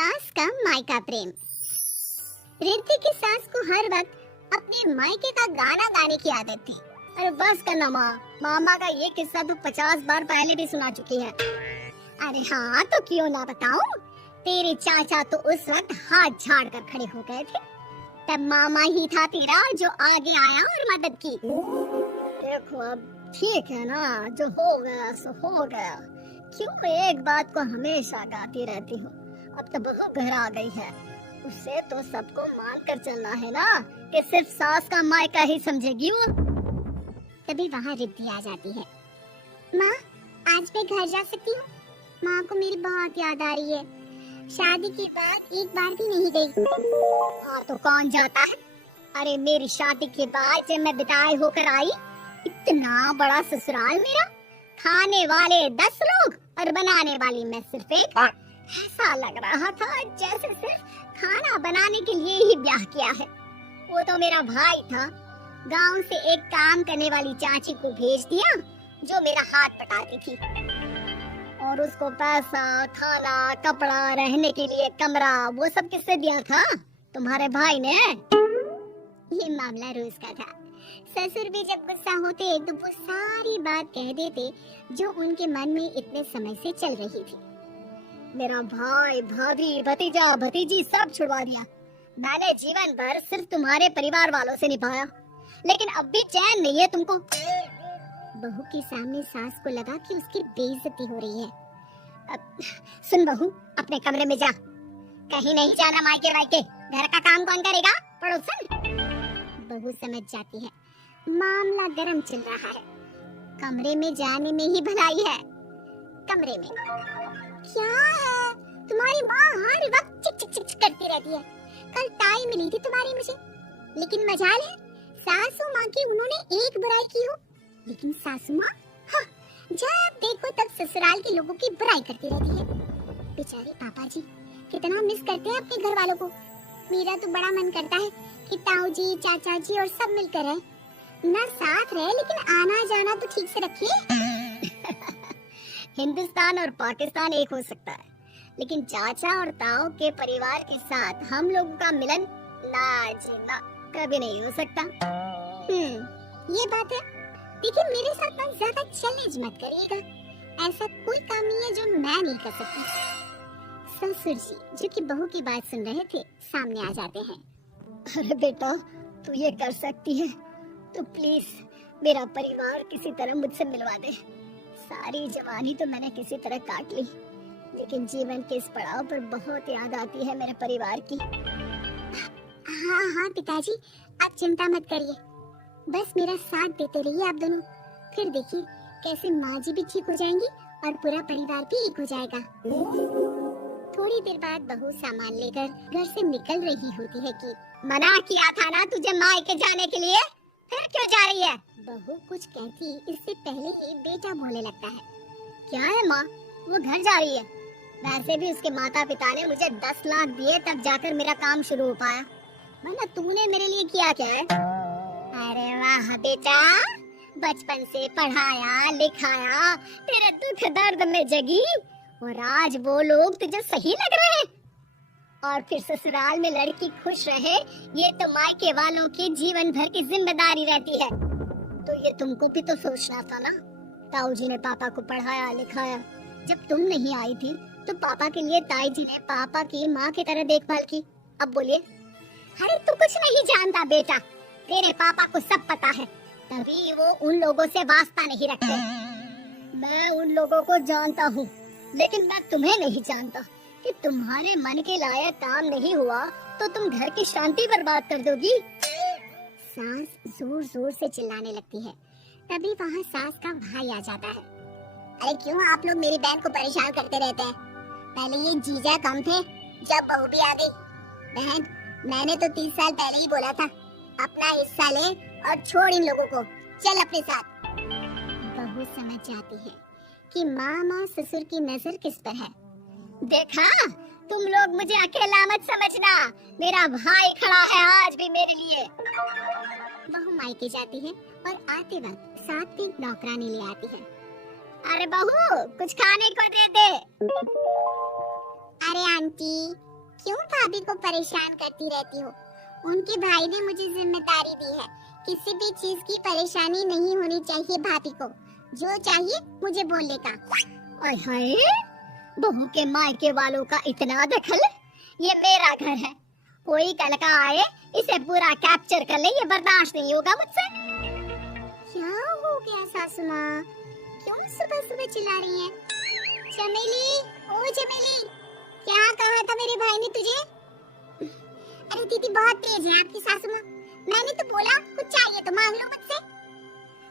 सास का मायका प्रेम। रिद्धि की सास को हर वक्त अपने मायके का गाना गाने की आदत थी। अरे बस करना माँ, मामा का ये किस्सा तो 50 बार पहले भी सुना चुकी है। अरे हाँ तो क्यों ना बताऊं। तेरे चाचा तो उस वक्त हाथ झाड़ कर खड़े हो गए थे, तब मामा ही था तेरा जो आगे आया और मदद की। देखो अब ठीक है ना, जो हो गया सो हो गया। क्यों एक बात को हमेशा गाती रहती हूँ। अब तो बहू घर आ गई है, उससे तो सबको मान कर चलना है ना कि सिर्फ सास का मायका ही समझेगी वो। तभी वहाँ रिद्धि आ जाती है। माँ आज मैं घर जा सकती हूँ? माँ को मेरी बहुत याद आ रही है। शादी के बाद एक बार भी नहीं गई। हाँ तो कौन जाता है। अरे मेरी शादी के बाद जब मैं विदाई होकर आई, इतना बड़ा ससुराल मेरा, खाने वाले 10 लोग और बनाने वाली मैं सिर्फ एक। ऐसा लग रहा था जैसे सिर्फ खाना बनाने के लिए ही ब्याह किया है। वो तो मेरा भाई था, गांव से एक काम करने वाली चाची को भेज दिया जो मेरा हाथ पटाती थी, और उसको पैसा, खाना, कपड़ा, रहने के लिए कमरा, वो सब किससे दिया था? तुम्हारे भाई ने। ये मामला रोज का था। ससुर भी जब गुस्सा होते तो वो सारी बात कह देते जो उनके मन में इतने समय से चल रही थी। मेरा भाई, भाभी, भतीजा, भतीजी सब छुड़वा दिया। मैंने जीवन भर सिर्फ तुम्हारे परिवार वालों से निभाया, लेकिन अब भी चैन नहीं है तुमको। बहू के सामने सास को लगा कि उसकी बेइज्जती हो रही है। अब सुन बहू, अपने कमरे में जा, कहीं नहीं जाना मायके वायके। घर का काम कौन करेगा? पड़ोसन। बहू समझ जाती है मामला गर्म चल रहा है, कमरे में जाने में ही भलाई है। कमरे में क्या है? तुम्हारी माँ हर वक्त चिक चिक चिक करती रहती है। कल टाई मिली थी तुम्हारी मुझे, लेकिन मजाल है सासू माँ की उन्होंने एक बुराई की हो, लेकिन सासू माँ हाँ, जब देखो तब ससुराल के लोगों की बुराई करती रहती है। बेचारे पापा जी कितना मिस करते हैं अपने घर वालों को। मेरा तो बड़ा मन करता है कि ताऊ जी, चाचा जी और सब मिलकर रहे, ना साथ रहे लेकिन आना जाना तो ठीक से रखिए। हिंदुस्तान और पाकिस्तान एक हो सकता है, लेकिन चाचा और ताऊ के परिवार के साथ हम लोगों का मिलन ना जी ना कभी नहीं हो सकता। ये बात है। लेकिन मेरे साथ ना ज्यादा चैलेंज मत करिएगा, ऐसा कोई काम नहीं है जो मैं नहीं कर सकती। ससुर जी जो कि बहू की बात सुन रहे थे सामने आ जाते हैं। अरे बेटा तू ये कर सकती है तो प्लीज मेरा परिवार किसी तरह मुझसे मिलवा दे। सारी जवानी तो मैंने किसी तरह काट ली, लेकिन जीवन के इस पड़ाव पर बहुत याद आती है मेरे परिवार की। हाँ हाँ पिताजी आप चिंता मत करिए, बस मेरा साथ देते रहिए आप दोनों, फिर देखिए कैसे माँ जी भी ठीक हो जाएंगी और पूरा परिवार भी एक हो जाएगा। थोड़ी देर बाद बहू सामान लेकर घर से निकल रही होती है कि मना किया था ना तुझे मायके जाने के लिए, फिर क्यों जा रही है? बहू कुछ कहती इससे पहले ही बेटा बोलने लगता है। क्या है माँ, वो घर जा रही है। वैसे भी उसके माता पिता ने मुझे 10 लाख दिए तब जाकर मेरा काम शुरू हो पाया, वरना तूने मेरे लिए किया क्या है? अरे वाह बेटा, बचपन से पढ़ाया लिखाया, तेरे दुख दर्द में जगी और आज वो लोग तुझे सही लग रहे हैं। और फिर ससुराल में लड़की खुश रहे ये तो मायके वालों की जीवन भर की जिम्मेदारी रहती है। तो ये तुमको भी तो सोचना था ना। ताऊ जी ने पापा को पढ़ाया लिखाया, जब तुम नहीं आई थी तो पापा के लिए ताई जी ने पापा की माँ की तरह देखभाल की। अब बोलिए। अरे तू कुछ नहीं जानता बेटा, तेरे पापा को सब पता है, तभी वो उन लोगों से वास्ता नहीं रखते। मैं उन लोगों को जानता हूँ, लेकिन मैं तुम्हें नहीं जानता कि तुम्हारे मन के लायक काम नहीं हुआ तो तुम घर की शांति बर्बाद कर दोगी। सास जोर जोर से चिल्लाने लगती है। तभी वहाँ सास का भाई आ जाता है। अरे क्यों आप लोग मेरी बहन को परेशान करते रहते हैं? पहले ये जीजा कम थे, जब बहू भी आ गई। बहन मैंने तो 30 साल पहले ही बोला था, अपना हिस्सा ले और छोड़ इन लोगों को, चल अपने साथ। बहू समझ जाती है कि मामा ससुर की नजर किस पर है। देखा, तुम लोग मुझे अकेला मत समझना, मेरा भाई खड़ा है आज भी मेरे लिए। बहू मायके जाती है और आते वक्त साथ में नौकरानी ले आती है। अरे बहू कुछ खाने को दे दे। अरे आंटी क्यों भाभी को परेशान करती रहती हो? उनके भाई ने मुझे जिम्मेदारी दी है, किसी भी चीज की परेशानी नहीं होनी चाहिए भाभी को। जो चाहिए मुझे बोलने का। ओए हाय, बहू के मायके वालों का इतना दखल। ये मेरा घर है, कोई कल का आए इसे पूरा कैप्चर कर ले, ये बर्दाश्त नहीं होगा मुझसे। क्या हो गया सासू माँ? क्यों सुबह सुबह चिल्ला रही हैं? चमेली, ओ चमेली, क्या कहा था मेरे भाई ने तुझे? अरे दीदी बहुत तेज है आपकी सासू माँ। मैंने तो बोला कुछ चाहिए तो मांग लो मुझसे।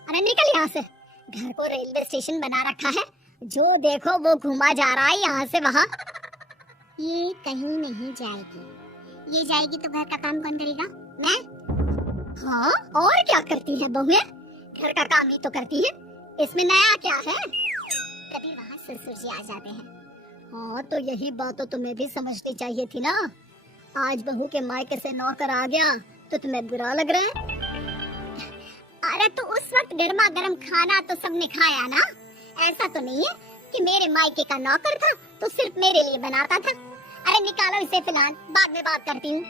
अरे निकल यहाँ से, घर को रेलवे स्टेशन बना रखा है, जो देखो वो घुमा जा रहा है यहाँ से वहाँ। ये कहीं नहीं जाएगी, ये जाएगी तो घर का काम कौन करेगा? मैं? हाँ, और क्या करती है बहुएं? घर का काम ही तो करती है, इसमें नया क्या है? कभी वहाँ ससुर जी आ जाते हैं। हाँ, तो यही बात तो तुम्हें भी समझनी चाहिए थी ना। आज बहू के मायके से नौकर आ गया तो तुम्हें बुरा लग रहा है? अरे तो उस वक्त गर्मा गर्म खाना तो सबने खाया ना। ऐसा तो नहीं है कि मेरे मायके का नौकर था तो सिर्फ मेरे लिए बनाता था। अरे निकालो इसे, फिलहाल बाद में बात करती हूँ।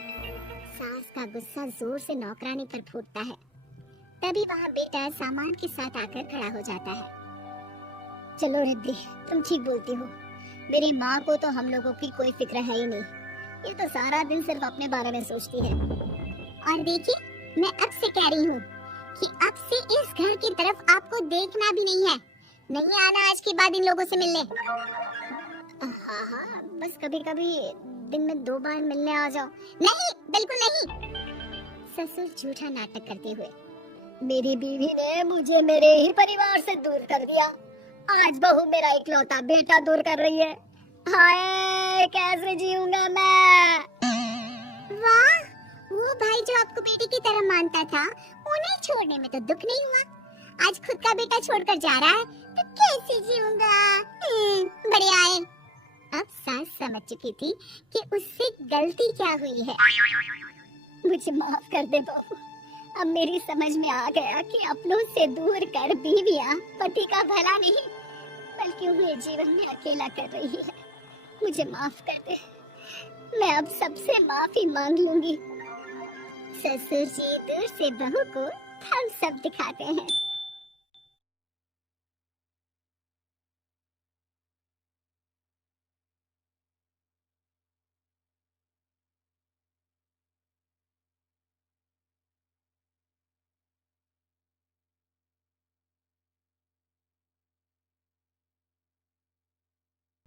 सास का गुस्सा जोर से नौकरानी पर फूटता है। तभी वहाँ बेटा सामान के साथ आकर खड़ा हो जाता है। चलो रिद्धि, तुम ठीक बोलती हो। मेरी माँ को तो हम लोगों की कोई फिक्र है ही नहीं, ये तो सारा दिन सिर्फ अपने बारे में सोचती है। और देखिए, मैं अब से कह रही हूँ कि अब से इस घर की तरफ आपको देखना भी नहीं है। नहीं आना आज के बाद इन लोगों से मिलने। हाँ हाँ, बस कभी कभी दिन में 2 बार मिलने आ जाओ। नहीं, बिल्कुल नहीं। ससुर झूठा नाटक करते हुए। मेरी बीवी ने मुझे मेरे ही परिवार से दूर कर दिया, आज बहू मेरा इकलौता बेटा दूर कर रही है। हाय, कैसे जीऊंगा मैं? वाह, वो भाई जो आपको बेटे की तरह मानता था, उन्हें छोड़ने में तो दुख नहीं हुआ। आज खुद का बेटा छोड़कर जा रहा है तो कैसे जीऊंगा? बढ़िया है। अब सास समझ चुकी थी कि उससे गलती क्या हुई है। मुझे माफ कर दे बहू, अब मेरी समझ में आ गया कि अपनों से दूर कर बीवियां पति का भला नहीं बल्कि उन्हें जीवन में अकेला कर रही है। मुझे माफ कर दे, मैं अब सबसे माफी मांग लूंगी। ससुर जी दूर से बहू को थम्स अप दिखाते हैं।